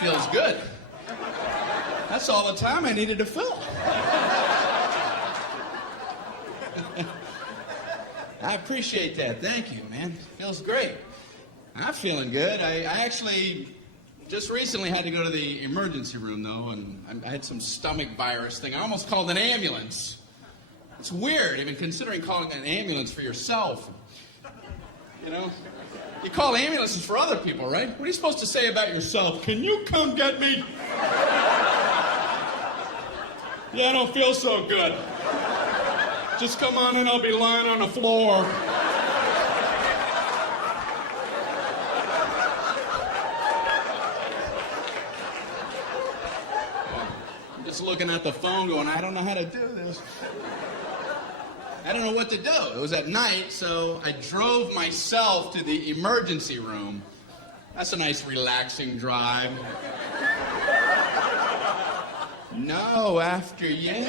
Feels good. That's all the time I needed to fill. I appreciate that. Thank you, man. Feels great. I'm feeling good. I actually just recently had to go to the emergency room, though, and I had some stomach virus thing. I almost called an ambulance. It's weird, even considering calling an ambulance for yourself. You know? You call ambulances for other people, right? What are you supposed to say about yourself? Can you come get me? Yeah, I don't feel so good. Just come on in, I'll be lying on the floor. I'm just looking at the phone going, I don't know how to do this. I don't know what to do. It was at night, so I drove myself to the emergency room. That's a nice, relaxing drive. No, after you.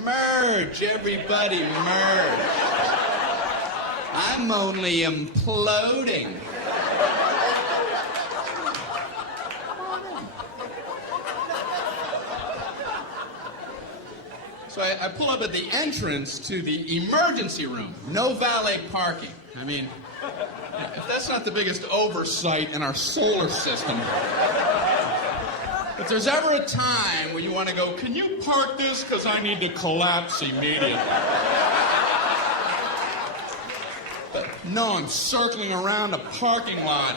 Merge, everybody merge. I'm only imploding. So I pull up at the entrance to the emergency room. No valet parking. I mean, if that's not the biggest oversight in our solar system. If there's ever a time when you want to go, can you park this because I need to collapse immediately? But no, I'm circling around a parking lot.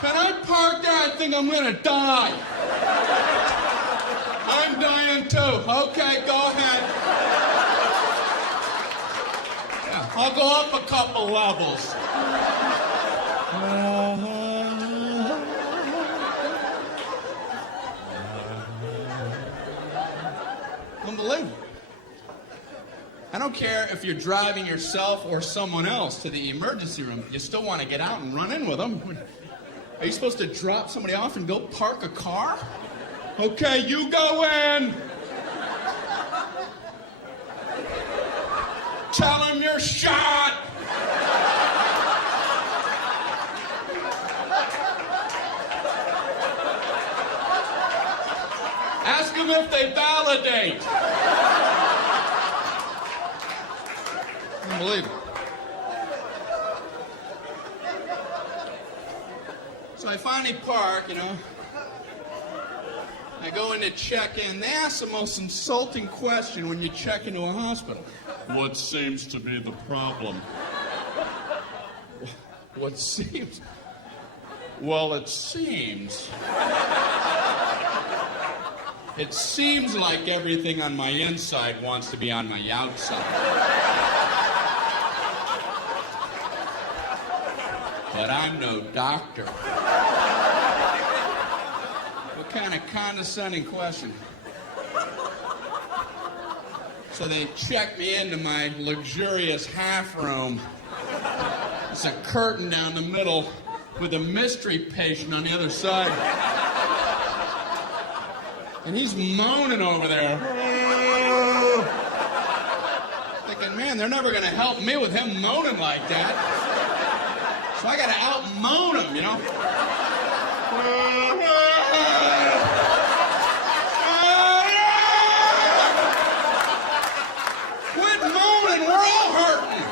Can I park there? I think I'm going to die. I'm dying too. Okay, go ahead. Yeah, I'll go up a couple levels. Unbelievable. I don't care if you're driving yourself or someone else to the emergency room. You still want to get out and run in with them. Are you supposed to drop somebody off and go park a car? Okay, you go in. Tell him you're shot. Ask them if they validate. Unbelievable. So I finally park, you know. I go in to check in. They ask the most insulting question when you check into a hospital. What seems to be the problem? What seems? Well, it seems. It seems like everything on my inside wants to be on my outside. But I'm no doctor. What kind of condescending question? So they check me into my luxurious half room. There's a curtain down the middle with a mystery patient on the other side. And he's moaning over there. Thinking, man, they're never going to help me with him moaning like that. So I got to out-moan him, you know. Quit moaning, we're all hurting.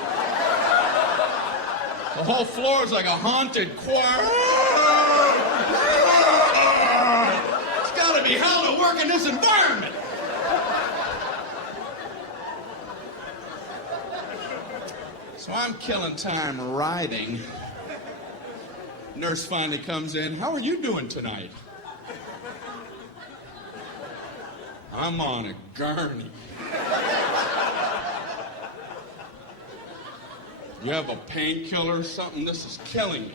The whole floor is like a haunted choir. It's got to be hell to work in this environment. So I'm killing time writhing. Nurse finally comes in. How are you doing tonight? I'm on a gurney. You have a painkiller or something? This is killing me.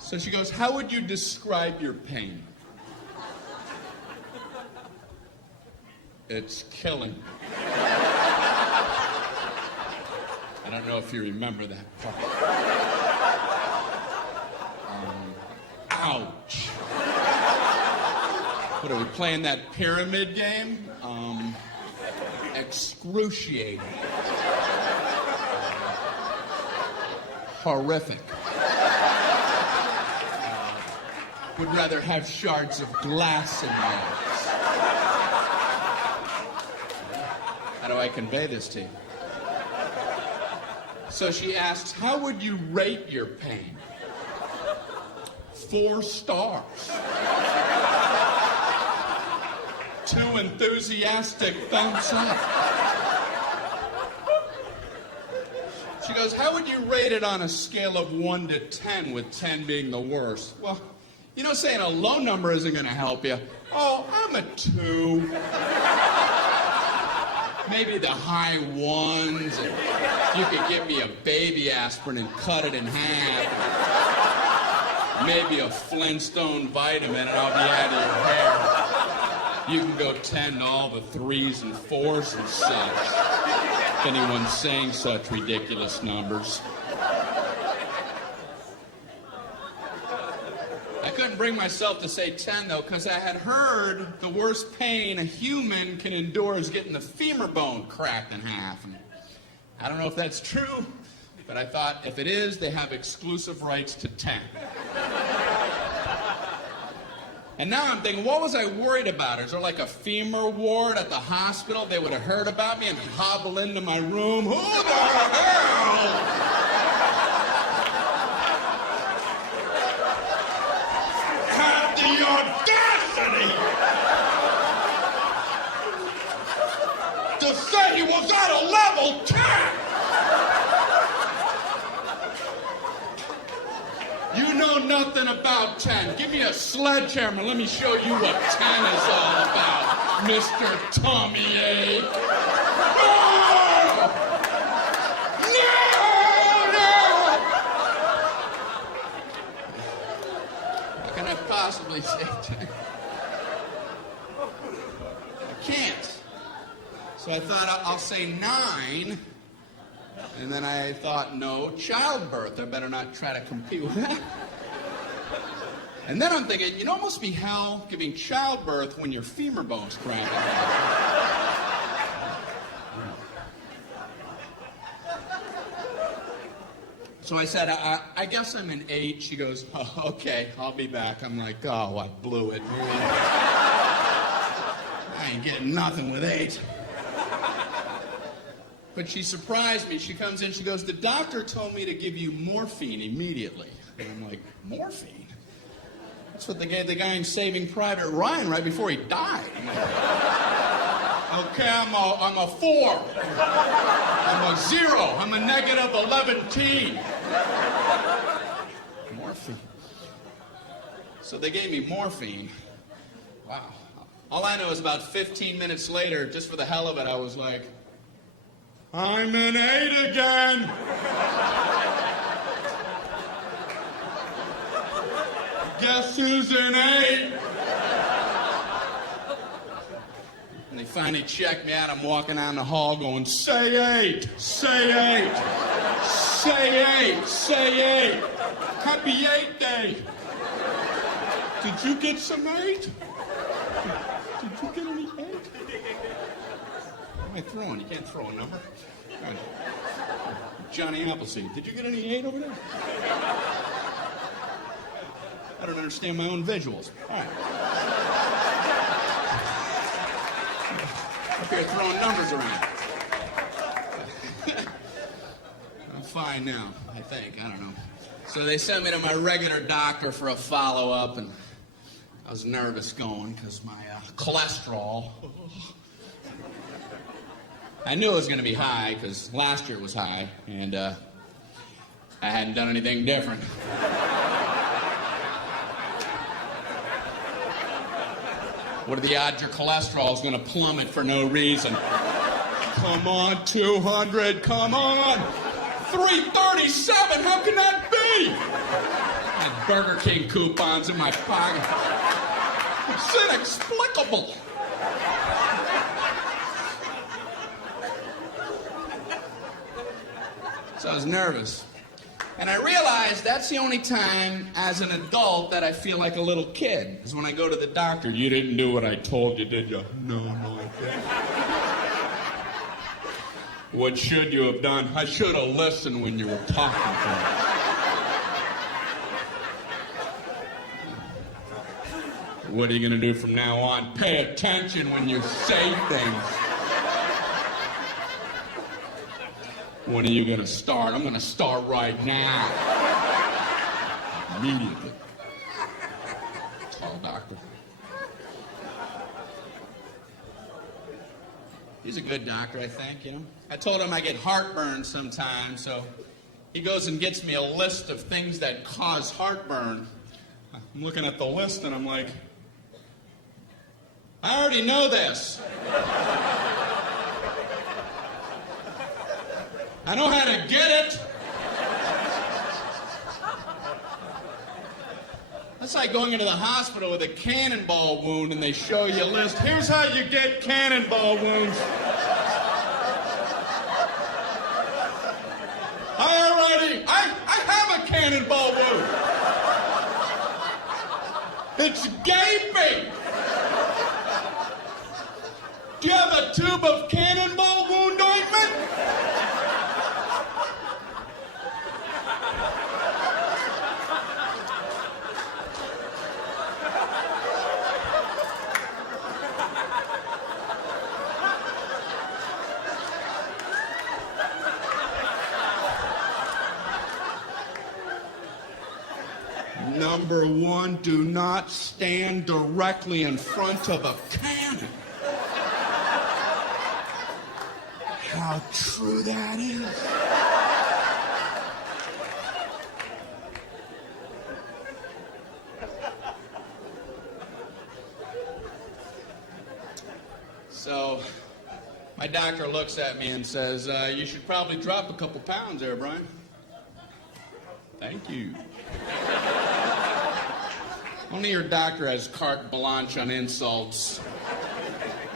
So she goes, how would you describe your pain? It's killing me. I don't know if you remember that part. Ouch. What, are we playing that pyramid game? Excruciating. horrific. Would rather have shards of glass in my eyes. How do I convey this to you? So she asks, how would you rate your pain? 4 stars. 2 enthusiastic thumbs up. She goes, how would you rate it on a scale of 1 to 10, with 10 being the worst? Well, you know, saying a low number isn't going to help you. Oh, I'm a 2. Maybe the high 1s. And you could give me a baby aspirin and cut it in half. Maybe a Flintstone vitamin and I'll be out of your hair. You can go 10 to all the 3s and 4s and such. If anyone's saying such ridiculous numbers. I couldn't bring myself to say 10, though, because I had heard the worst pain a human can endure is getting the femur bone cracked in half. And I don't know if that's true, but I thought if it is, they have exclusive rights to 10. And now I'm thinking, what was I worried about? Is there like a femur ward at the hospital? They would have heard about me and hobble into my room. Who the hell had the audacity to say he was at a level 10? You know nothing about 10. Give me a sledgehammer. Let me show you what 10 is all about, Mr. Tommy A. No! No! No! How can I possibly say 10? I can't. So I thought I'll say 9. And then I thought, no, childbirth. I better not try to compete with that. And then I'm thinking, you know, it must be hell giving childbirth when your femur bone's cracked. So I said, I guess I'm an 8. She goes, oh, okay, I'll be back. I'm like, oh, I blew it. I ain't getting nothing with 8. But she surprised me. She comes in, she goes, the doctor told me to give you morphine immediately. And I'm like, morphine? That's what they gave the guy in Saving Private Ryan right before he died. Okay, I'm a 4. I'm a 0. I'm a negative 11-teen. Morphine. So they gave me morphine. Wow. All I know is about 15 minutes later, just for the hell of it, I was like, I'm an 8 again. Guess who's an 8? And they finally checked me out. I'm walking down the hall going, say 8, say 8, say 8, say 8. Happy 8 day. Did you get some 8? Did you get any 8? What am I throwing? You can't throw a number. Johnny Appleseed, did you get any 8 over there? I don't understand my own visuals. All right. Up here throwing numbers around. I'm fine now, I think. I don't know. So they sent me to my regular doctor for a follow-up, and I was nervous going because my cholesterol. I knew it was going to be high because last year it was high, and I hadn't done anything different. What are the odds your cholesterol is going to plummet for no reason? Come on, 200, come on! 337, how can that be? I had Burger King coupons in my pocket. It's inexplicable. So I was nervous. And I realized that's the only time as an adult that I feel like a little kid. Is when I go to the doctor. You didn't do what I told you, did you? No, I didn't. What should you have done? I should have listened when you were talking to me. what are you going to do from now on? Pay attention when you say things. When are you going to start? I'm going to start right now. Immediately. Tall doctor. He's a good doctor, I think, you know. I told him I get heartburn sometimes, so he goes and gets me a list of things that cause heartburn. I'm looking at the list and I'm like, I already know this. I know how to get it. That's like going into the hospital with a cannonball wound and they show you a list. Here's how you get cannonball wounds. I have a cannonball wound. It's gaping. Do you have a tube of cannonball wound ointment? Number one, do not stand directly in front of a cannon. How true that is. So, my doctor looks at me and says, you should probably drop a couple pounds there, Brian. Thank you. Only your doctor has carte blanche on insults.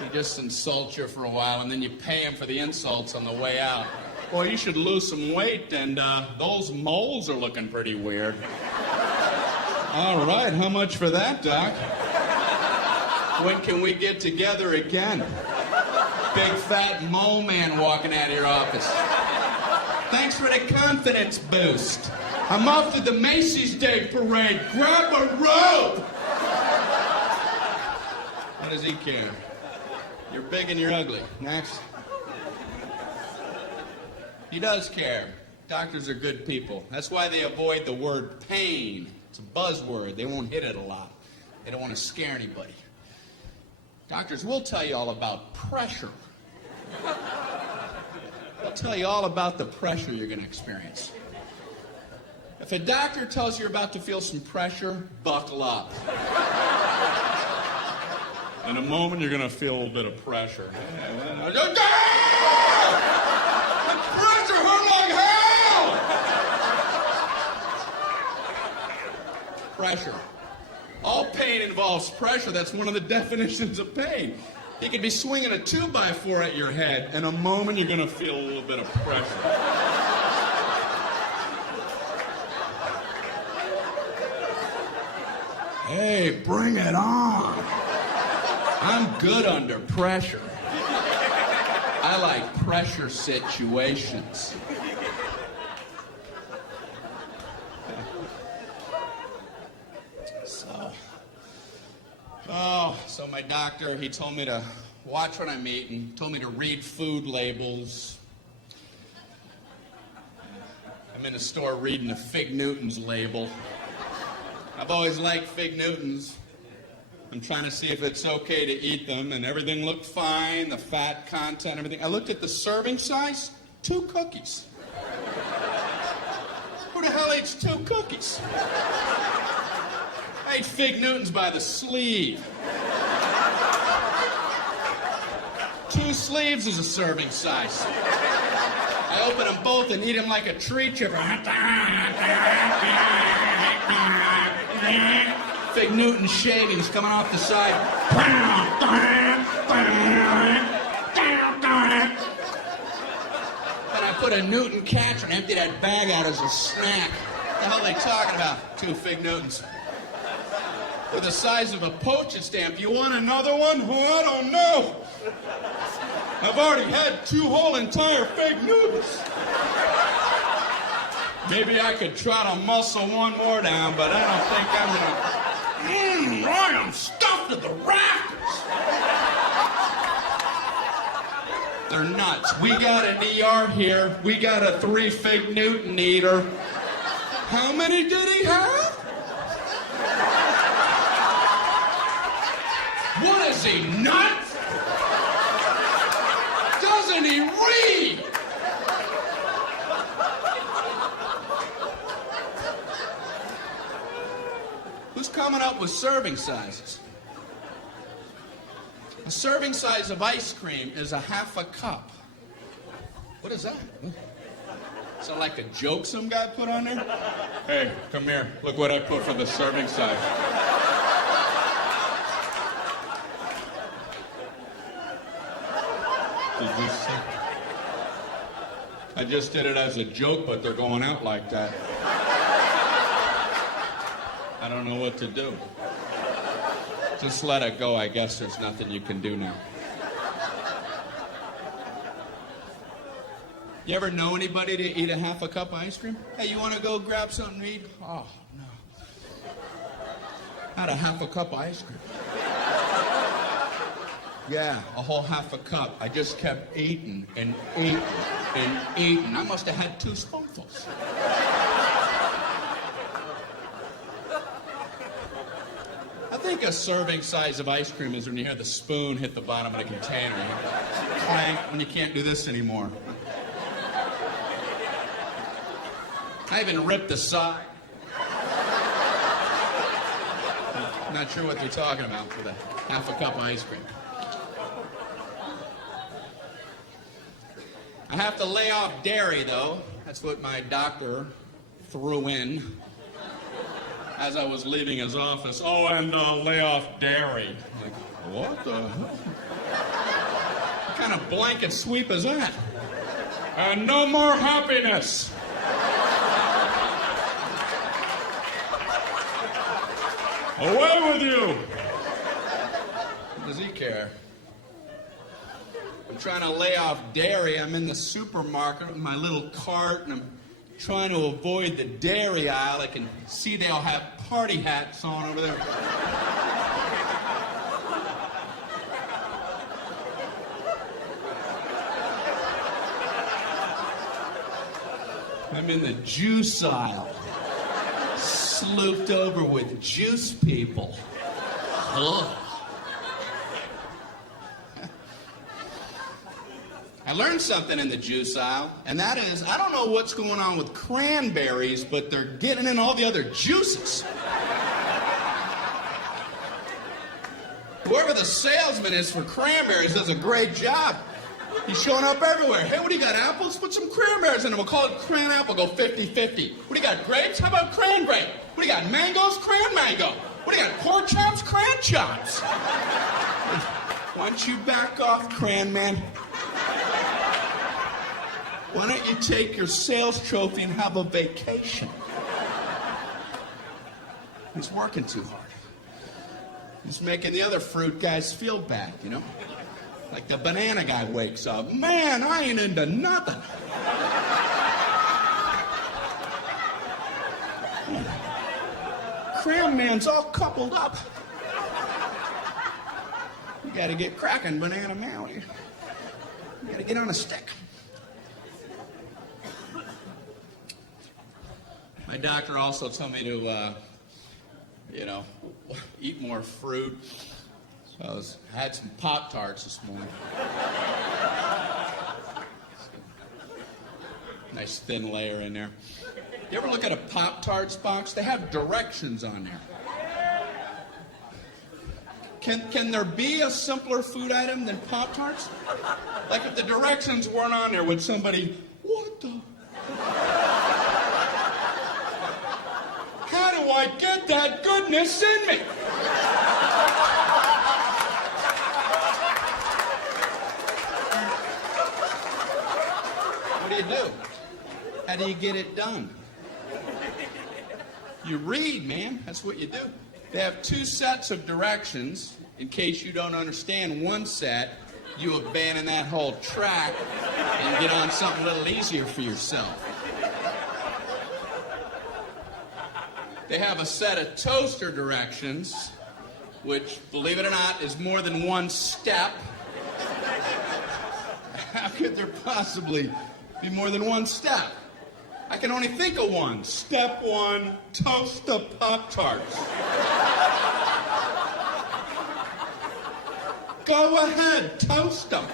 He just insults you for a while, and then you pay him for the insults on the way out. Boy, you should lose some weight, and those moles are looking pretty weird. All right, how much for that, Doc? When can we get together again? Big fat mole man walking out of your office. Thanks for the confidence boost. I'm off to the Macy's Day Parade. Grab a rope! What does he care? You're big and you're ugly. Next. He does care. Doctors are good people. That's why they avoid the word pain. It's a buzzword. They won't hit it a lot. They don't want to scare anybody. Doctors will tell you all about pressure. They'll tell you all about the pressure you're going to experience. If a doctor tells you you're about to feel some pressure, buckle up. In a moment, you're going to feel a little bit of pressure. Pressure hurt like hell! Pressure. All pain involves pressure. That's one of the definitions of pain. You could be swinging a 2x4 at your head. In a moment, you're going to feel a little bit of pressure. Hey, bring it on. I'm good under pressure. I like pressure situations. So my doctor, he told me to watch what I'm eating, told me to read food labels. I'm in the store reading the Fig Newtons label. I've always liked Fig Newtons. I'm trying to see if it's okay to eat them, and everything looked fine, the fat content, everything. I looked at the serving size, 2 cookies. Who the hell eats 2 cookies? I ate Fig Newtons by the sleeve. 2 sleeves is a serving size. I open them both and eat them like a tree chipper. Fig Newton shavings coming off the side. And I put a Newton catcher and empty that bag out as a snack. What the hell are they talking about? 2 Fig Newtons. They're the size of a postage stamp. You want another one? Well, I don't know. I've already had 2 whole entire Fig Newtons. Maybe I could try to muscle one more down, but I don't think I'm gonna. I am stuffed to the rafters. They're nuts. We got an ER here. We got a 3 Fig Newton eater. How many did he have? What is he, nuts? Doesn't he read? Who's coming up with serving sizes? A serving size of ice cream is a half a cup. What is that? Is that like a joke some guy put on there? Hey, come here. Look what I put for the serving size. I just did it as a joke, but they're going out like that. I don't know what to do. Just let it go. I guess there's nothing you can do now. You ever know anybody to eat a half a cup of ice cream? Hey, you want to go grab something to eat? Oh, no. Not a half a cup of ice cream. Yeah, a whole half a cup. I just kept eating and eating and eating. I must have had 2 spoonfuls. I think a serving size of ice cream is when you hear the spoon hit the bottom of the container. Clank, when you can't do this anymore. I even ripped the side. I'm not sure what they're talking about for the half a cup of ice cream. I have to lay off dairy, though. That's what my doctor threw in as I was leaving his office. Oh, and lay off dairy. I'm like, what the hell? What kind of blanket sweep is that? And no more happiness. Away with you! What does he care? I'm trying to lay off dairy. I'm in the supermarket with my little cart, and I'm trying to avoid the dairy aisle. I can see they'll have party hats on over there. I'm in the juice aisle. Slooped over with juice people. Ugh. I learned something in the juice aisle, and that is, I don't know what's going on with cranberries, but they're getting in all the other juices. Whoever the salesman is for cranberries does a great job. He's showing up everywhere. Hey, what do you got, apples? Put some cranberries in them. We'll call it cran apple. Go 50-50. What do you got, grapes? How about cran grape? What do you got, mangoes? Cran mango. What do you got, pork chops? Cran chops. Why don't you back off, cran man? Why don't you take your sales trophy and have a vacation? He's working too hard. He's making the other fruit guys feel bad, you know? Like the banana guy wakes up. Man, I ain't into nothing. Cram man's all coupled up. You gotta get cracking, banana man. You gotta get on a stick. My doctor also told me to, eat more fruit. So I had some Pop-Tarts this morning. Nice thin layer in there. You ever look at a Pop-Tarts box? They have directions on there. Can there be a simpler food item than Pop-Tarts? Like if the directions weren't on there, would somebody, what the? How do I get that goodness in me? What do you do? How do you get it done? You read, man. That's what you do. They have 2 sets of directions. In case you don't understand one set, you abandon that whole track and get on something a little easier for yourself. They have a set of toaster directions, which, believe it or not, is more than one step. How could there possibly be more than one step? I can only think of one. Step one, toast the Pop-Tarts. Go ahead, toast them.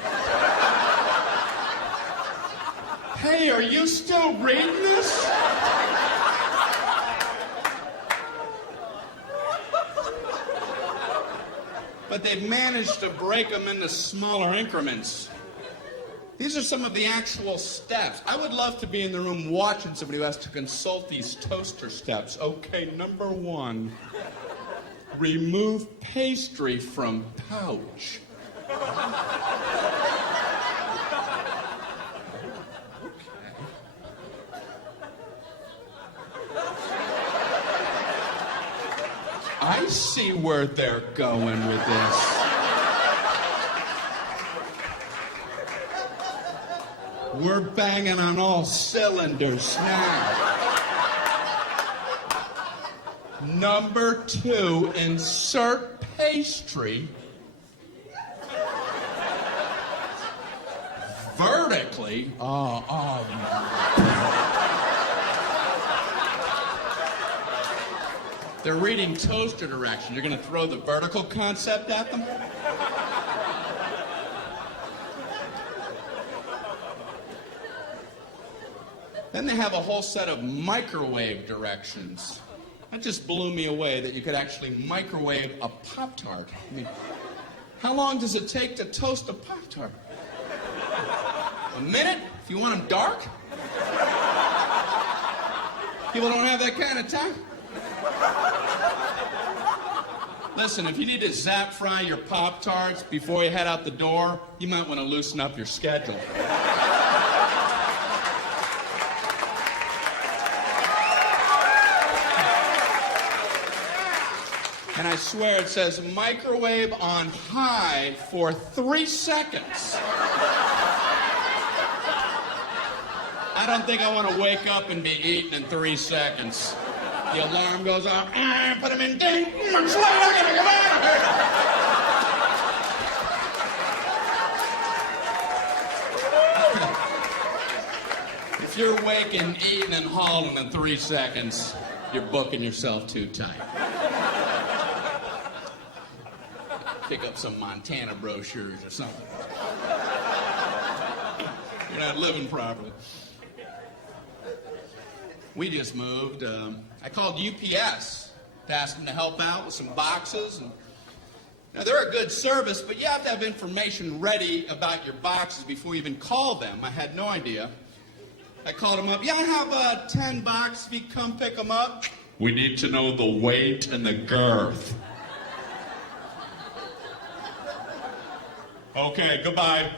Hey, are you still reading this? But they've managed to break them into smaller increments. These are some of the actual steps. I would love to be in the room watching somebody who has to consult these toaster steps. Okay, number one, remove pastry from pouch. I see where they're going with this. We're banging on all cylinders now. Number two, insert pastry vertically. They're reading toaster directions. You're going to throw the vertical concept at them? Then they have a whole set of microwave directions. That just blew me away that you could actually microwave a Pop-Tart. I mean, how long does it take to toast a Pop-Tart? A minute? If you want them dark? People don't have that kind of time. Listen, if you need to zap fry your Pop-Tarts before you head out the door, you might want to loosen up your schedule. And I swear it says microwave on high for 3 seconds. I don't think I want to wake up and be eaten in 3 seconds. The alarm goes off. Put him in. Ding. Much later. I gotta get out of here. If you're waking, eating, and hauling in 3 seconds, you're booking yourself too tight. Pick up some Montana brochures or something. You're not living properly. We just moved. I called UPS to ask them to help out with some boxes. And, now, they're a good service, but you have to have information ready about your boxes before you even call them. I had no idea. I called them up. Yeah, I have 10 boxes. If you come pick them up. We need to know the weight and the girth. Okay, goodbye.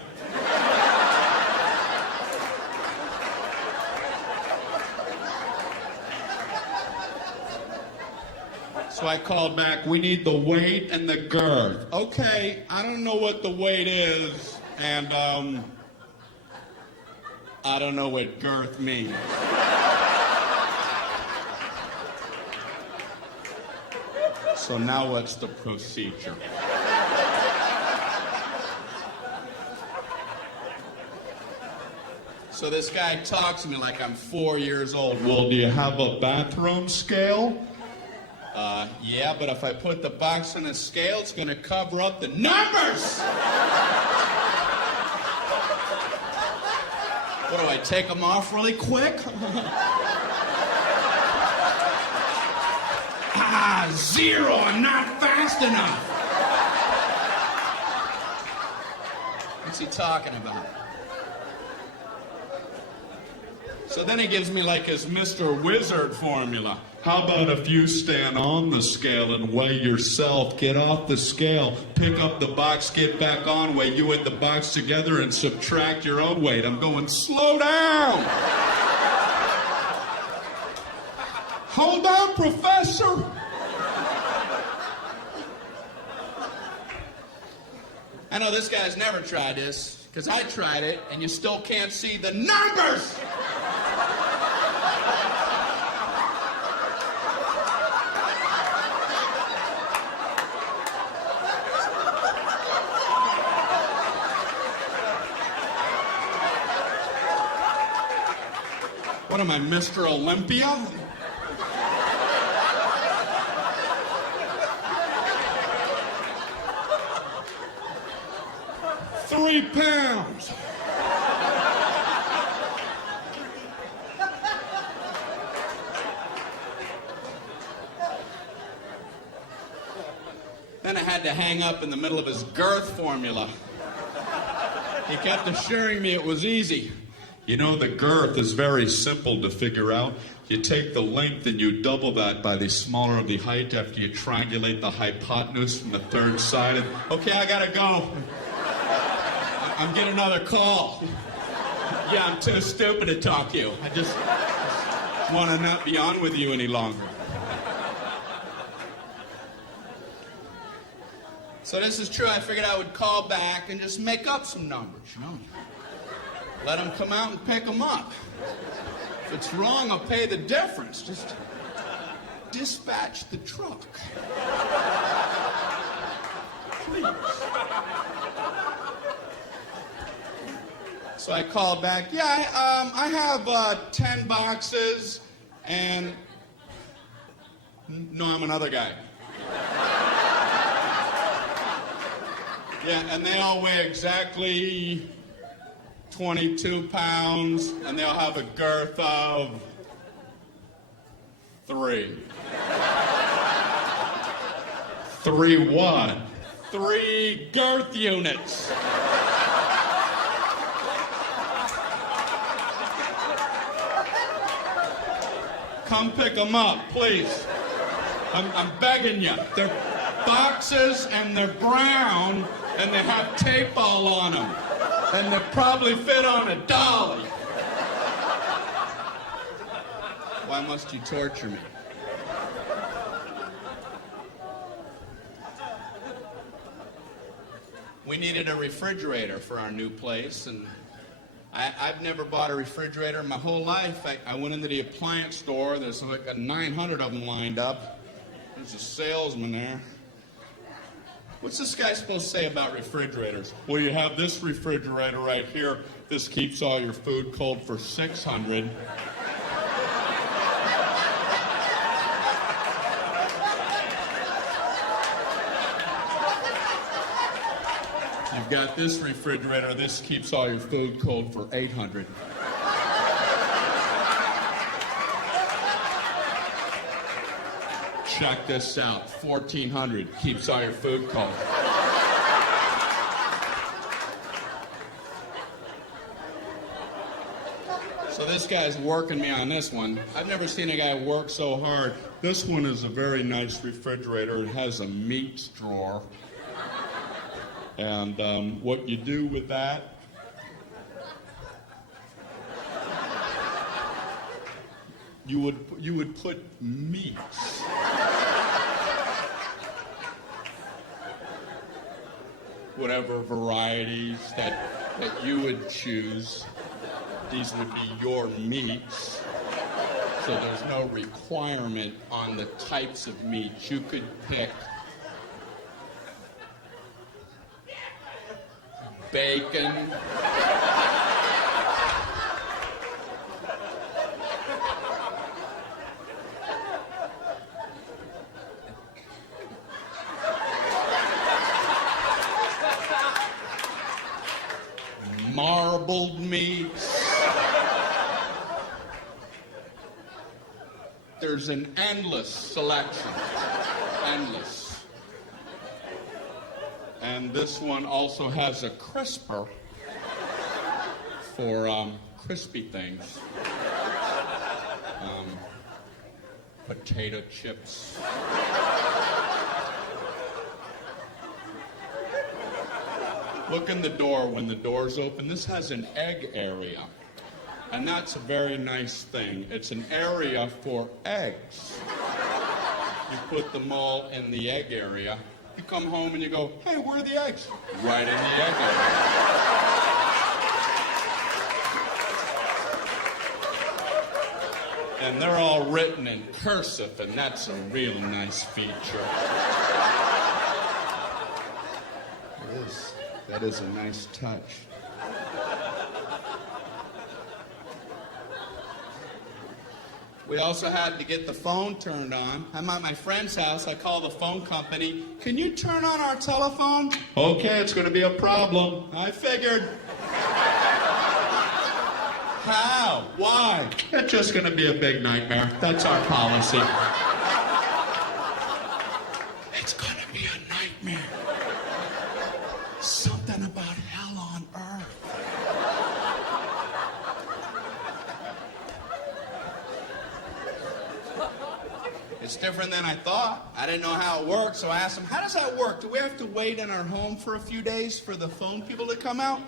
So I called back, we need the weight and the girth. Okay, I don't know what the weight is, and I don't know what girth means. So now what's the procedure? So this guy talks to me like I'm 4 years old. Well, do you have a bathroom scale? Yeah, but if I put the box on a scale, it's going to cover up the numbers! What do I take them off really quick? Zero, I'm not fast enough. What's he talking about? So then he gives me like his Mr. Wizard formula. How about if you stand on the scale and weigh yourself, get off the scale, pick up the box, get back on, weigh you and the box together and subtract your own weight. I'm going, slow down! Hold on, Professor! I know this guy's never tried this, because I tried it, and you still can't see the numbers! What am I, Mr. Olympia? £3. Then I had to hang up in the middle of his girth formula. He kept assuring me it was easy. You know, the girth is very simple to figure out. You take the length and you double that by the smaller of the height after you triangulate the hypotenuse from the third side. Okay, I gotta go. I'm getting another call. Yeah, I'm too stupid to talk to you. I just want to not be on with you any longer. So this is true. I figured I would call back and just make up some numbers, you know. Let them come out and pick them up. If it's wrong, I'll pay the difference. Just dispatch the truck. Please. So I called back. Yeah, I have 10 boxes and... No, I'm another guy. Yeah, and they all weigh exactly 22 pounds, and they'll have a girth of 3. 3 what? 3 girth units. Come pick them up, please. I'm begging you. They're boxes and they're brown and they have tape all on them. And they probably fit on a dolly. Why must you torture me? We needed a refrigerator for our new place, and I've never bought a refrigerator in my whole life. I went into the appliance store. There's like 900 of them lined up. There's a salesman there. What's this guy supposed to say about refrigerators? Well, you have this refrigerator right here. This keeps all your food cold for 600. You've got this refrigerator. This keeps all your food cold for 800. Check this out. 1,400 keeps all your food cold. So this guy's working me on this one. I've never seen a guy work so hard. This one is a very nice refrigerator. It has a meat drawer. And what you do with that, you would put meats. Whatever varieties that you would choose, these would be your meats. So there's no requirement on the types of meats. You could pick bacon, marbled meats. There's an endless selection. Endless. And this one also has a crisper for crispy things. Potato chips. Look in the door when the door's open. This has an egg area. And that's a very nice thing. It's an area for eggs. You put them all in the egg area. You come home and you go, hey, where are the eggs? Right in the egg area. And they're all written in cursive, and that's a real nice feature. It is. That is a nice touch. We also had to get the phone turned on. I'm at my friend's house. I call the phone company. Can you turn on our telephone? Okay, it's going to be a problem. I figured. How? Why? It's just going to be a big nightmare. That's our policy. It's going to be a nightmare. Something about hell on earth. It's different than I thought. I didn't know how it worked, so I asked him, how does that work? Do we have to wait in our home for a few days for the phone people to come out?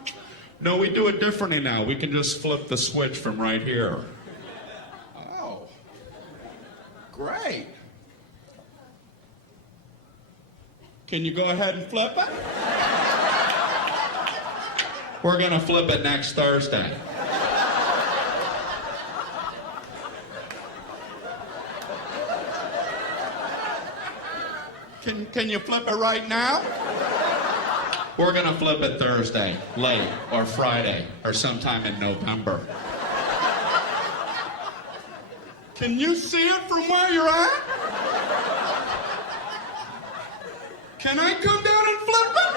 No, we do it differently now. We can just flip the switch from right here. Oh, great. Can you go ahead and flip it? We're going to flip it next Thursday. Can you flip it right now? We're going to flip it Thursday, late, or Friday, or sometime in November. Can you see it from where you're at? Can I come down and flip it?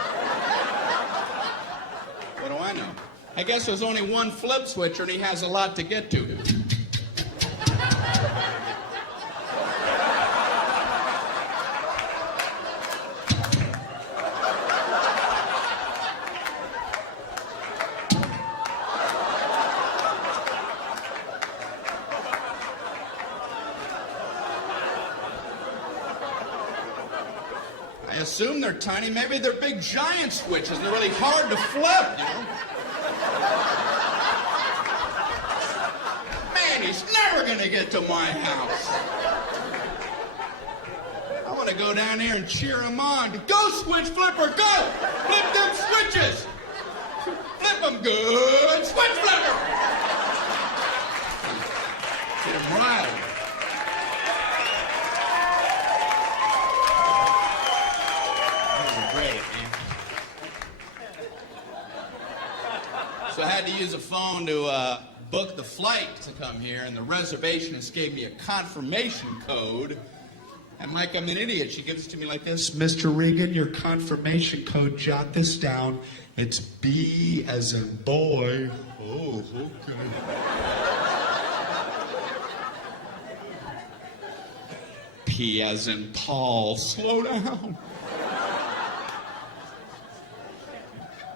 What do I know? I guess there's only one flip switcher and he has a lot to get to. I assume they're tiny. Maybe they're big giant switches. They're really hard to flip, you know? Man, he's never gonna get to my house. I want to go down there and cheer him on. Go, switch flipper, go! Flip them switches! Flip them good! Switch flipper! Get him riled. So I had to use a phone to book the flight to come here, and the reservationist gave me a confirmation code. And like I'm an idiot, she gives it to me like this. Mr. Regan, your confirmation code, jot this down. It's B as in boy. Oh, okay. P as in Paul. Slow down.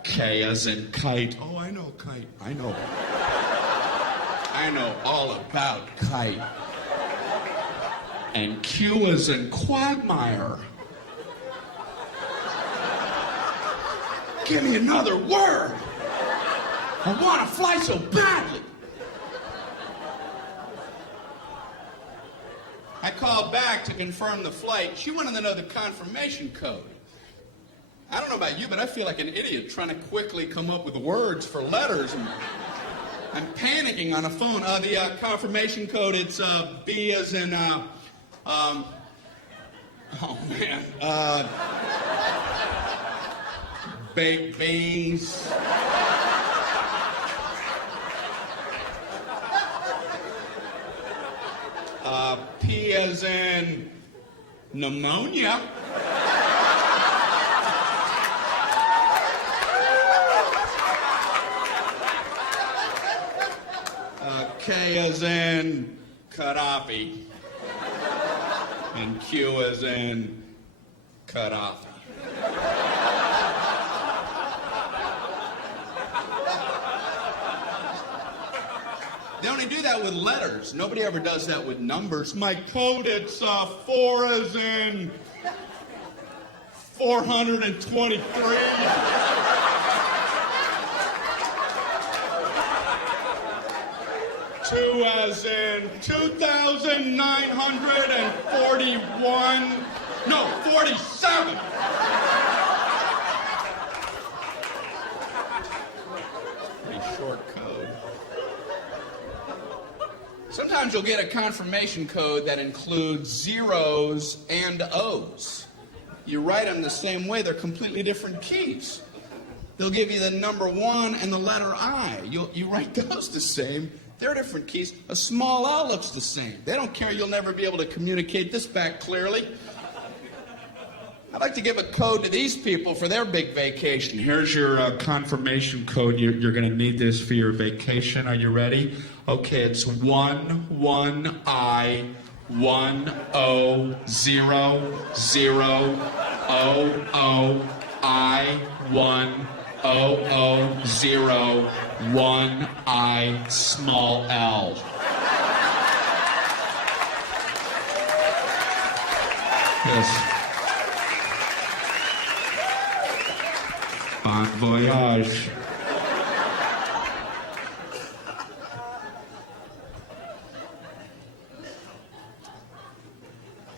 K as in kite. Oh, I know kite. I know all about kite. And Q as in quagmire. Give me another word. I want to fly so badly. I called back to confirm the flight. She wanted to know the confirmation code. I don't know about you, but I feel like an idiot trying to quickly come up with words for letters. And I'm panicking on a phone. The confirmation code, it's B as in, oh man, baked beans. P as in pneumonia. K as in Gaddafi. And Q as in Gaddafi. They only do that with letters. Nobody ever does that with numbers. My code, it's 4 as in 423. 2 as in 2,941. No, 47. Pretty short code. Sometimes you'll get a confirmation code that includes zeros and O's. You write them the same way, they're completely different keys. They'll give you the number 1 and the letter I. You write those the same. They're different keys. A small L looks the same. They don't care you'll never be able to communicate this back clearly. I'd like to give a code to these people for their big vacation. Here's your confirmation code. You're going to need this for your vacation. Are you ready? Okay, it's 11I 100000I 1001I small L. Yes. Bon voyage.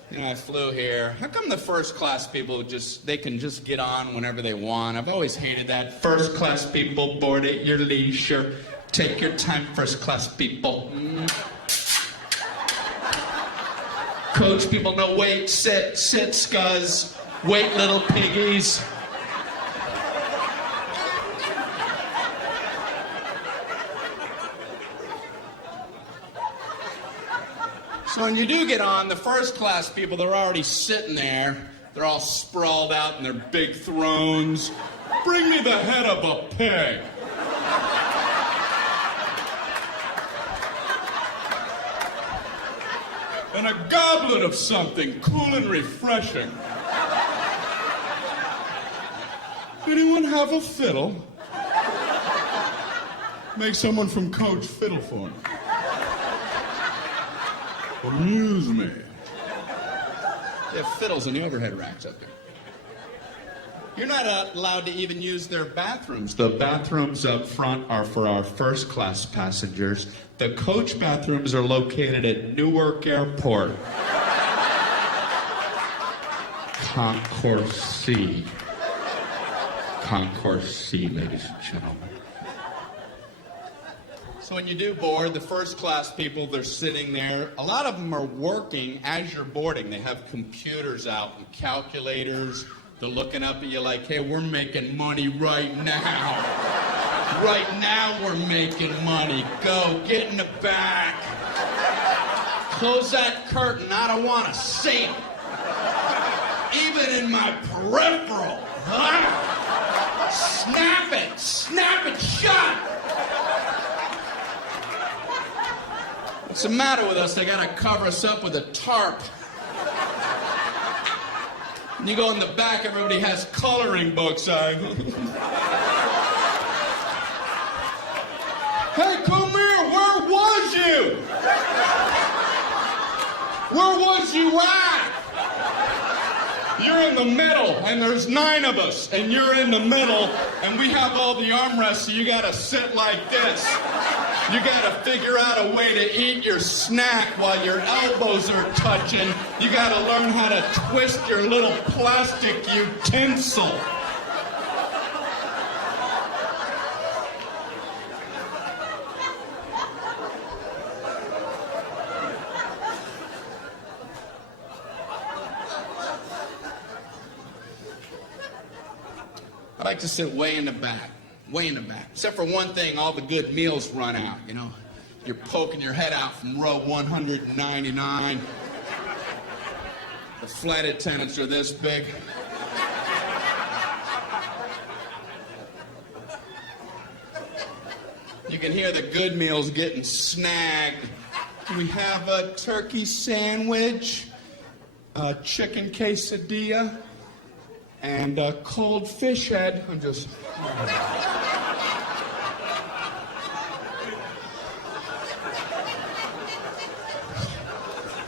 You know, I flew here. How come the first class people they can just get on whenever they want? I've always hated that. First class people, board at your leisure. Take your time, first class people. Coach people, no wait, sit, scuzz. Wait, little piggies. So when you do get on, the first class people, they're already sitting there. They're all sprawled out in their big thrones. Bring me the head of a pig. And a goblet of something cool and refreshing. Anyone have a fiddle? Make someone from Coach fiddle for me. Amuse me. They have fiddles in the overhead racks up there. You're not allowed to even use their bathrooms. The bathrooms up front are for our first class passengers. The coach bathrooms are located at Newark Airport. Concourse C. Concourse C, ladies and gentlemen. So when you do board, the first class people, they're sitting there. A lot of them are working as you're boarding. They have computers out and calculators. They're looking up at you like, hey, we're making money right now. Right now we're making money. Go, get in the back. Close that curtain. I don't want to see it. Even in my peripheral. Huh? Snap it. Snap it shut. What's the matter with us? They gotta cover us up with a tarp. And you go in the back, everybody has coloring books. Hey, come here, where was you? Where was you at? You're in the middle, and there's 9 of us, and you're in the middle, and we have all the armrests, so you gotta sit like this. You gotta figure out a way to eat your snack while your elbows are touching. You gotta learn how to twist your little plastic utensil. I like to sit way in the back. Way in the back. Except for one thing, all the good meals run out, you know. You're poking your head out from row 199. The flight attendants are this big. You can hear the good meals getting snagged. We have a turkey sandwich, a chicken quesadilla, and a cold fish head. I'm just...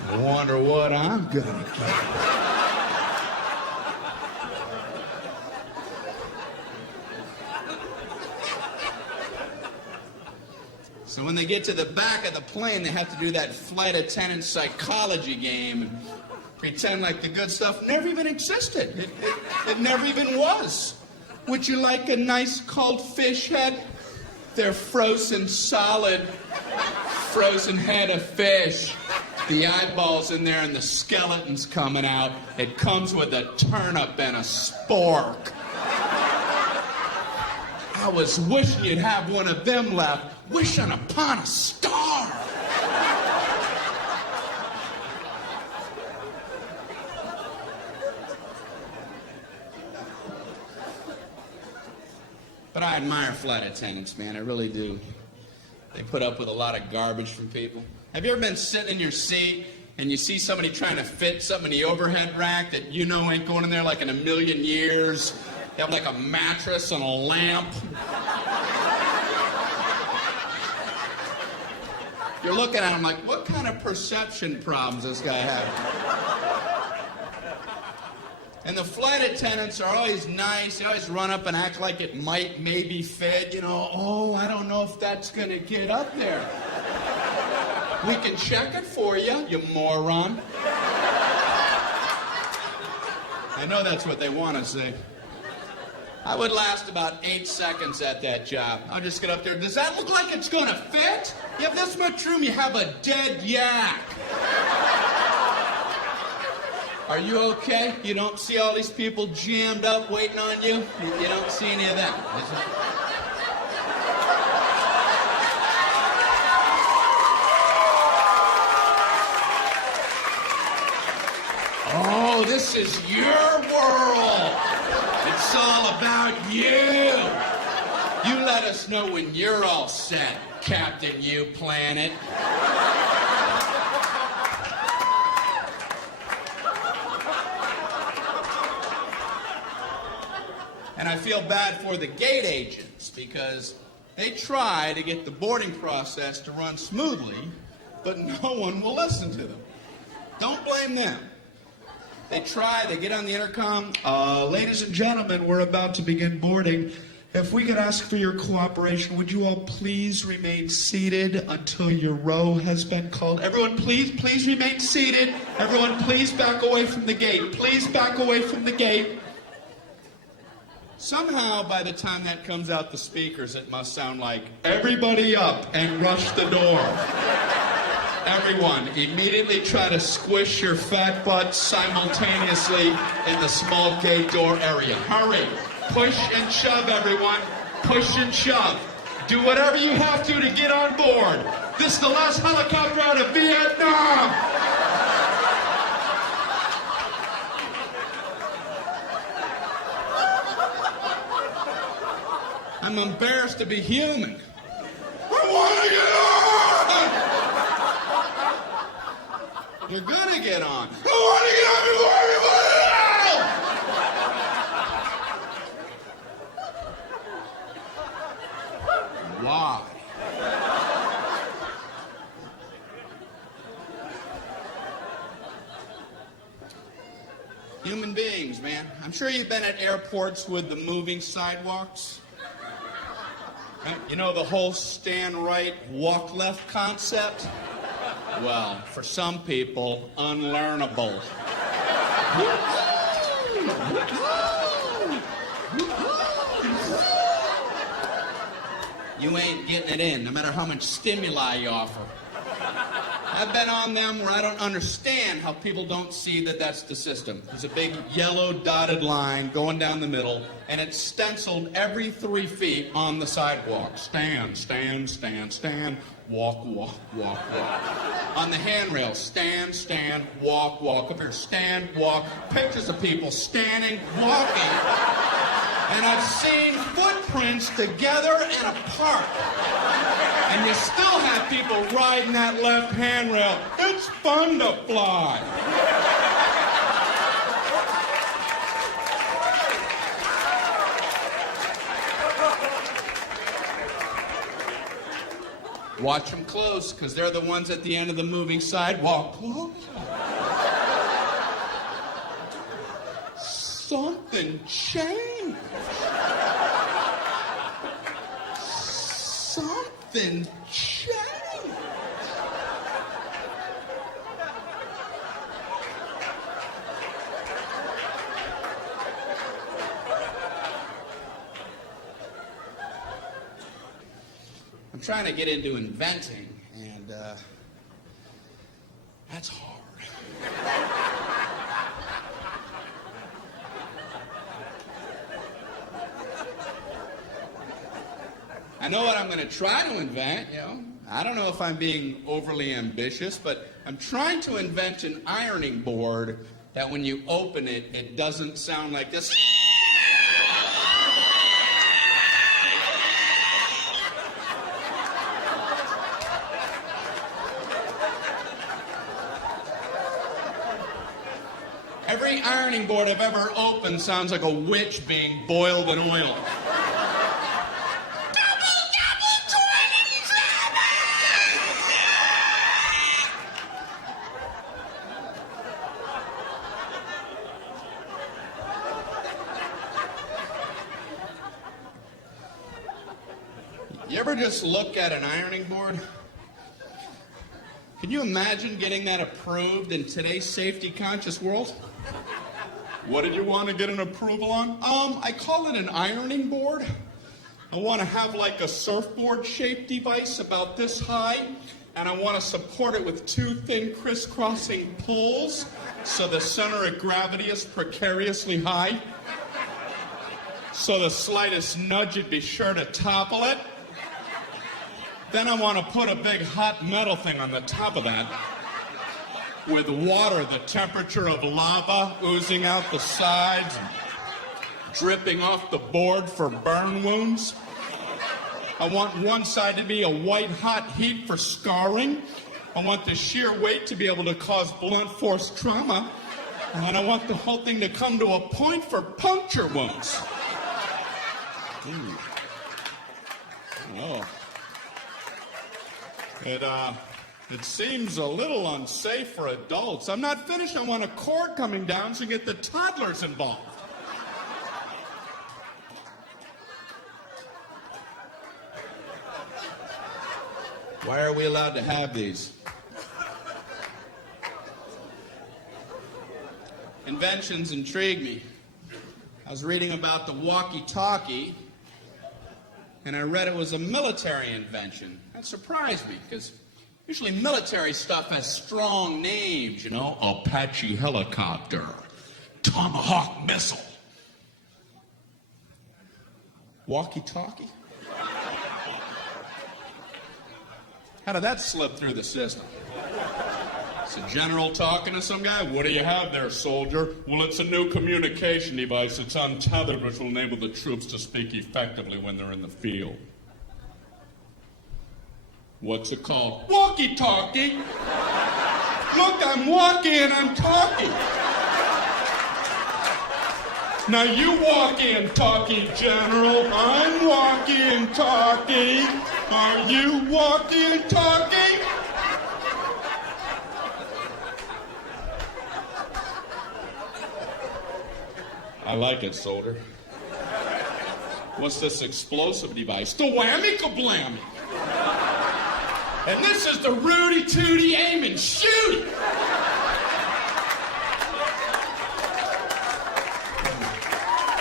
I wonder what I'm gonna get. So when they get to the back of the plane, they have to do that flight attendant psychology game and pretend like the good stuff never even existed. It never even was. Would you like a nice cold fish head? They're frozen solid, frozen head of fish. The eyeballs in there and the skeleton's coming out. It comes with a turnip and a spork. I was wishing you'd have one of them left, wishing upon a star. But I admire flight attendants, man, I really do. They put up with a lot of garbage from people. Have you ever been sitting in your seat and you see somebody trying to fit something in the overhead rack that you know ain't going in there like in a million years? They have like a mattress and a lamp. You're looking at them like, what kind of perception problems does this guy have? And the flight attendants are always nice. They always run up and act like it might maybe fit. You know, oh, I don't know if that's going to get up there. We can check it for you, you moron. I know that's what they want to say. I would last about 8 seconds at that job. I'll just get up there. Does that look like it's going to fit? You have this much room, you have a dead yak. Are you okay? You don't see all these people jammed up waiting on you? You don't see any of that. Oh, this is your world. It's all about you. You let us know when you're all set, Captain You Planet. And I feel bad for the gate agents because they try to get the boarding process to run smoothly, but no one will listen to them. Don't blame them. They try, they get on the intercom. Ladies and gentlemen, we're about to begin boarding. If we could ask for your cooperation, would you all please remain seated until your row has been called? Everyone, please remain seated. Everyone, please back away from the gate. Please back away from the gate. Somehow, by the time that comes out the speakers, it must sound like, Everybody up and rush the door. everyone, Immediately try to squish your fat butt simultaneously in the small gate door area. Hurry. Push and shove, everyone. Push and shove. Do whatever you have to get on board. This is the last helicopter out of Vietnam. I'm embarrassed to be human. I want to get on! You're gonna get on. I want to get on before everybody else! Why? Human beings, man. I'm sure you've been at airports with the moving sidewalks. You know the whole stand right, walk left concept? Well, for some people, unlearnable. You ain't getting it in, no matter how much stimuli you offer. I've been on them where I don't understand how people don't see that that's the system. There's a big yellow dotted line going down the middle, and it's stenciled every 3 feet on the sidewalk. Stand, stand, stand, stand, walk, walk, walk, walk. On the handrail, stand, stand, walk, walk. Up here, stand, walk. Pictures of people standing, walking. And I've seen footprints together and apart. And you still have people riding that left handrail. It's fun to fly. Watch them close, because they're the ones at the end of the moving sidewalk. Something changed. Something changed. I'm trying to get into inventing, and that's hard. I know what I'm going to try to invent, you know. I don't know if I'm being overly ambitious, but I'm trying to invent an ironing board that when you open it, it doesn't sound like this. Every ironing board I've ever opened sounds like a witch being boiled in oil. You ever just look at an ironing board? Can you imagine getting that approved in today's safety-conscious world? What did you want to get an approval on? I call it an ironing board. I want to have like a surfboard-shaped device about this high, and I want to support it with two thin crisscrossing poles so the center of gravity is precariously high. So the slightest nudge would be sure to topple it. Then I want to put a big hot metal thing on the top of that with water, the temperature of lava oozing out the sides and dripping off the board for burn wounds. I want one side to be a white hot heat for scarring. I want the sheer weight to be able to cause blunt force trauma. And I want the whole thing to come to a point for puncture wounds. Oh. It seems a little unsafe for adults. I'm not finished. I want a cord coming down so you get the toddlers involved. Why are we allowed to have these? Inventions intrigue me. I was reading about the walkie-talkie, and I read it was a military invention. That surprised me, because usually military stuff has strong names, you know. Apache helicopter, Tomahawk missile. Walkie-talkie? How did that slip through the system? It's a general talking to some guy. What do you have there, soldier? Well, it's a new communication device. It's untethered, which will enable the troops to speak effectively when they're in the field. What's it called? Walkie-talkie. Look, I'm walking and I'm talking. Now you walk in talking, General. I'm walking talking. Are you walking talking? I like it, soldier. What's this explosive device? The whammy-kablammy. And this is the Rudy Tooty aim and shoot.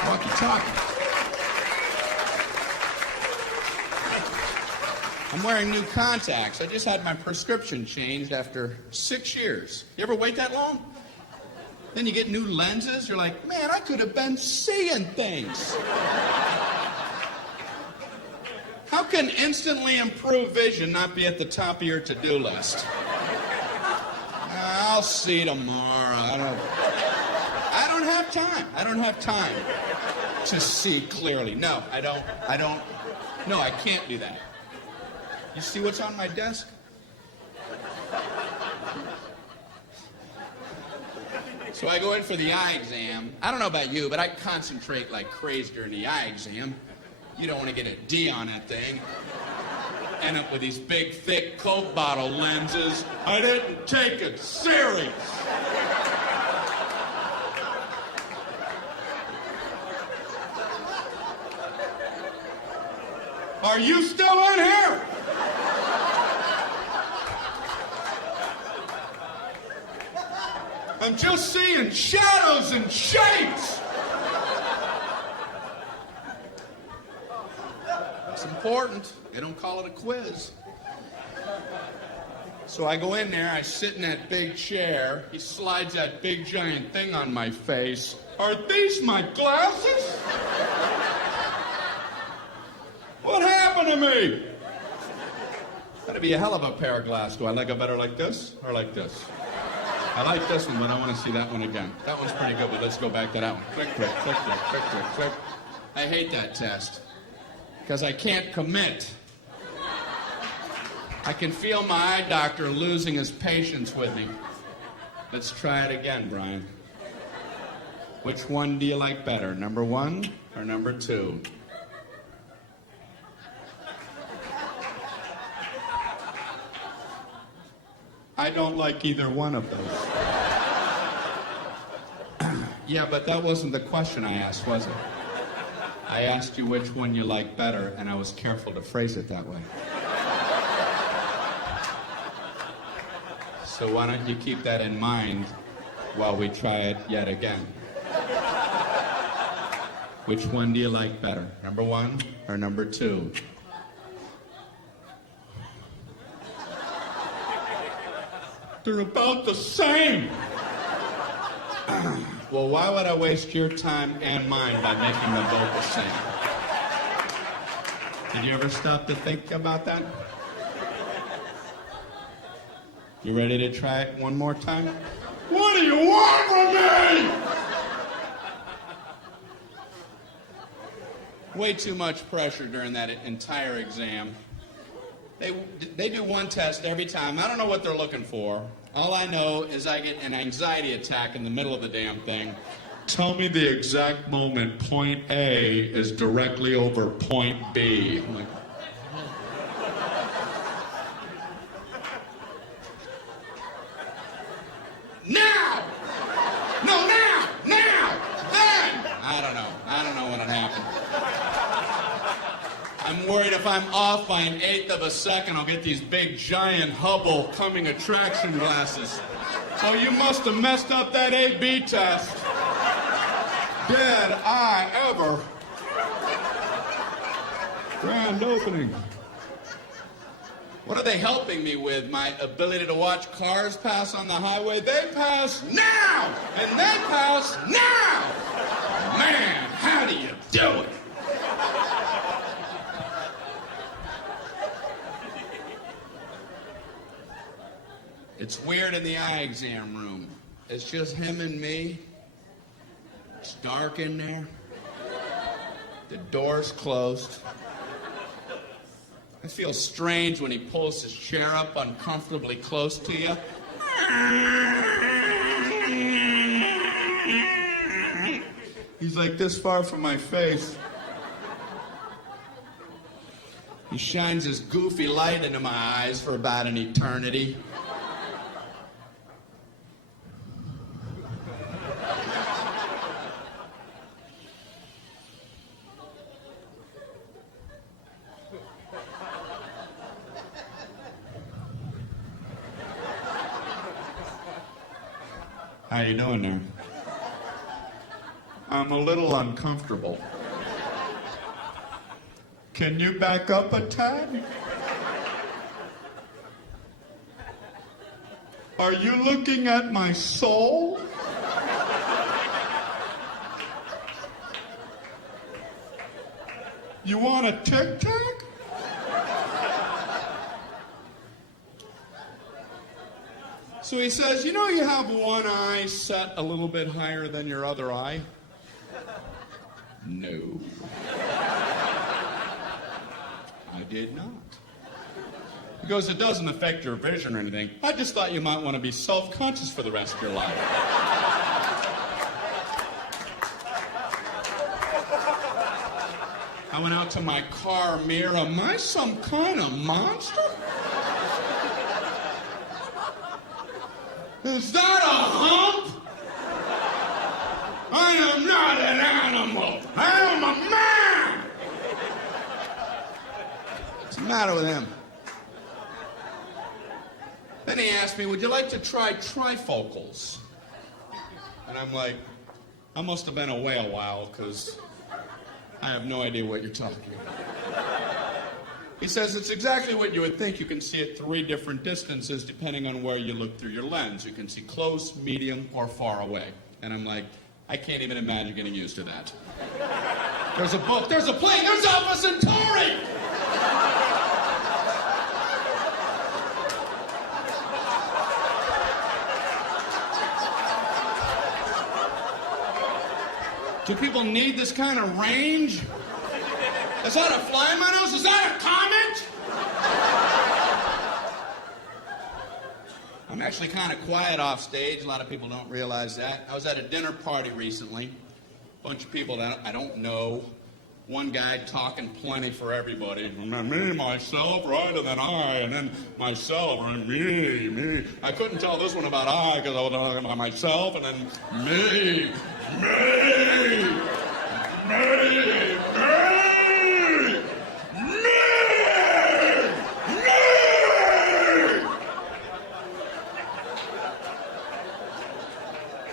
Walkie-talkie. I'm wearing new contacts. I just had my prescription changed after 6 years. You ever wait that long? Then you get new lenses. You're like, man, I could have been seeing things. How can instantly improved vision not be at the top of your to-do list? I'll see tomorrow. I don't have time. I don't have time to see clearly. No, I don't. No, I can't do that. You see what's on my desk? So I go in for the eye exam. I don't know about you, but I concentrate like crazy during the eye exam. You don't want to get a D on that thing. End up with these big, thick Coke bottle lenses. I didn't take it serious. Are you still in here? I'm just seeing shadows and shapes. It's important. They don't call it a quiz. So I go in there, I sit in that big chair. He slides that big giant thing on my face. Are these my glasses? What happened? happened to me? That'd be a hell of a pair of glasses. Do I like it better like this or like this? I like this one, but I want to see that one again. That one's pretty good, but let's go back to that one. Click, click, click, click, click, click, click. I hate that test because I can't commit. I can feel my eye doctor losing his patience with me. Let's try it again, Brian. Which one do you like better, number 1 or number 2? I don't like either one of those. Yeah, but that wasn't the question I asked, was it? I asked you which one you like better, and I was careful to phrase it that way. So why don't you keep that in mind while we try it yet again? Which one do you like better, number 1 or number 2? They're about the same. Well, why would I waste your time and mine by making them both the same? Did you ever stop to think about that? You ready to try it one more time? What do you want from me? Way too much pressure during that entire exam. They do one test every time. I don't know what they're looking for. All I know is I get an anxiety attack in the middle of the damn thing. Tell me the exact moment point A is directly over point B. I'm like, now! No, now! Now! Then! I don't know when it happened. I'm worried if I'm off by an eighth of a second, I'll get these big, giant Hubble coming attraction glasses. Oh, you must have messed up that A-B test. Did I ever? Grand opening. What are they helping me with? My ability to watch cars pass on the highway? They pass now! And they pass now! Man, how do you do it? It's weird in the eye exam room. It's just him and me. It's dark in there. The door's closed. I feel strange when he pulls his chair up uncomfortably close to you. He's like this far from my face. He shines his goofy light into my eyes for about an eternity. How you doing there? I'm a little uncomfortable. Can you back up a tad? Are you looking at my soul? You want a Tic Tac? So he says, you know you have one eye set a little bit higher than your other eye? No. I did not. He goes, it doesn't affect your vision or anything. I just thought you might want to be self-conscious for the rest of your life. I went out to my car mirror. Am I some kind of monster? Is that a hump? I am not an animal. I am a man. What's the matter with him? Then he asked me, would you like to try trifocals? And I'm like, I must have been away a while because I have no idea what you're talking about. He says it's exactly what you would think. You can see at 3 different distances depending on where you look through your lens. You can see close, medium, or far away. And I'm like, I can't even imagine getting used to that. There's a book, there's a plane, there's Alpha Centauri! Do people need this kind of range? Is that a fly in my nose? Is that a comment? I'm actually kind of quiet off stage. A lot of people don't realize that. I was at a dinner party recently. A bunch of people that I don't know. One guy talking plenty for everybody. And then me, myself, right, and then I, and then myself, and me. I couldn't tell this one about I because I was talking about myself, and then me.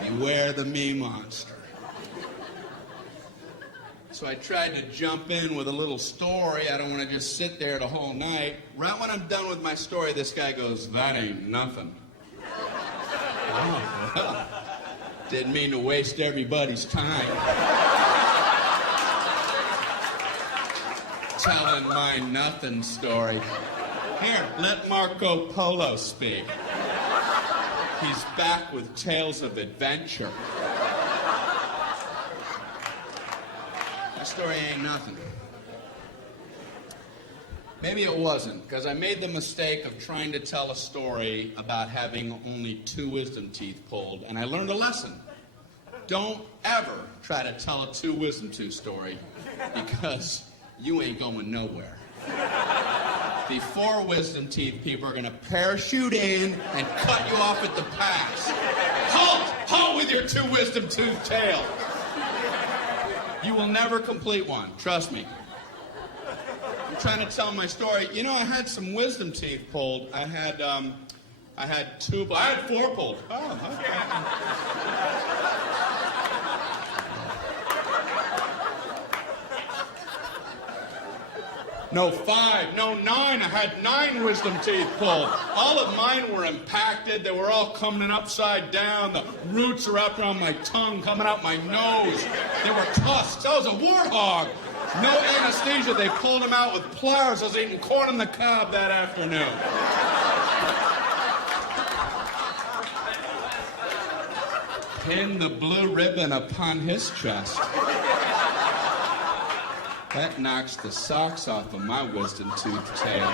Beware the me monster. So I tried to jump in with a little story. I don't want to just sit there the whole night. Right when I'm done with my story, this guy goes, "That ain't nothing." Oh, well, didn't mean to waste everybody's time. Telling my nothing story. Here, let Marco Polo speak. He's back with tales of adventure. My story ain't nothing. Maybe it wasn't, because I made the mistake of trying to tell a story about having only 2 wisdom teeth pulled, and I learned a lesson. Don't ever try to tell a 2 wisdom tooth story, because you ain't going nowhere. The 4 wisdom teeth people are going to parachute in and cut you off at the pass. Halt! Halt with your 2 wisdom tooth tail. You will never complete one. Trust me. I'm trying to tell my story. You know, I had some wisdom teeth pulled. I had 4 pulled. Oh, okay. No 5, no 9. I had 9 wisdom teeth pulled. All of mine were impacted. They were all coming upside down. The roots are wrapped around my tongue, coming out my nose. They were tusks. I was a warthog. No anesthesia. They pulled them out with pliers. I was eating corn on the cob that afternoon. Pin the blue ribbon upon his chest. That knocks the socks off of my wisdom tooth tail.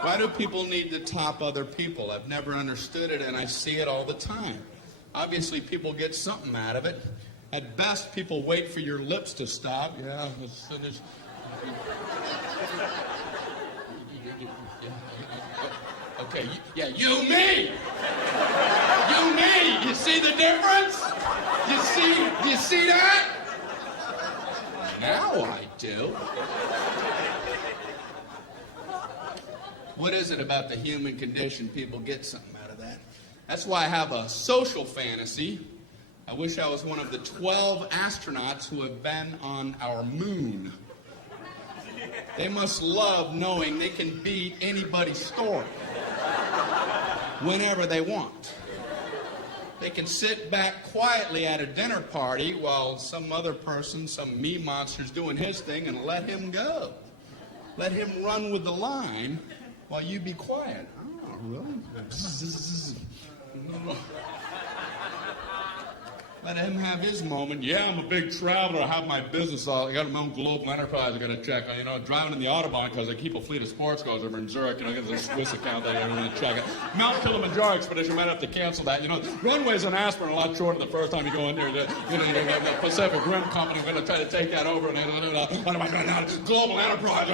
Why do people need to top other people? I've never understood it, and I see it all the time. Obviously, people get something out of it. At best, people wait for your lips to stop. Yeah, let's finish. Okay, yeah, you, me! You, me! You see the difference? You see that? Now I do. What is it about the human condition? People get something out of that. That's why I have a social fantasy. I wish I was one of the 12 astronauts who have been on our moon. They must love knowing they can beat anybody's story whenever they want. They can sit back quietly at a dinner party while some other person, some me monster's doing his thing, and let him go. Let him run with the line while you be quiet. Oh, really? Let him have his moment. Yeah, I'm a big traveler. I have my business. I got my own global enterprise I got to check. You know, driving in the Autobahn because I keep a fleet of sports cars over in Zurich. You know, I got this Swiss account that I want to check it. Mount Kilimanjaro expedition, might have to cancel that. You know, runways in Aspen are a lot shorter the first time you go in there. The Pacific Rim Company, we're going to try to take that over. And global enterprise.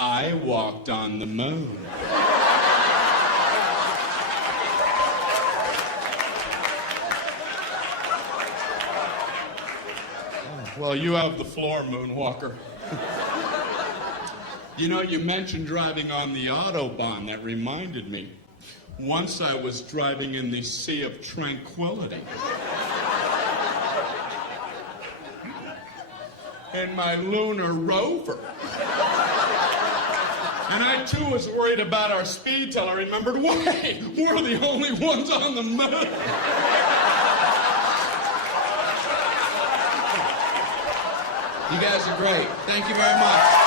I walked on the moon. Well, you have the floor, Moonwalker. You know, you mentioned driving on the Autobahn. That reminded me. Once I was driving in the Sea of Tranquility. In my lunar rover. And I, too, was worried about our speed till I remembered, wait, we're the only ones on the moon. You guys are great. Thank you very much.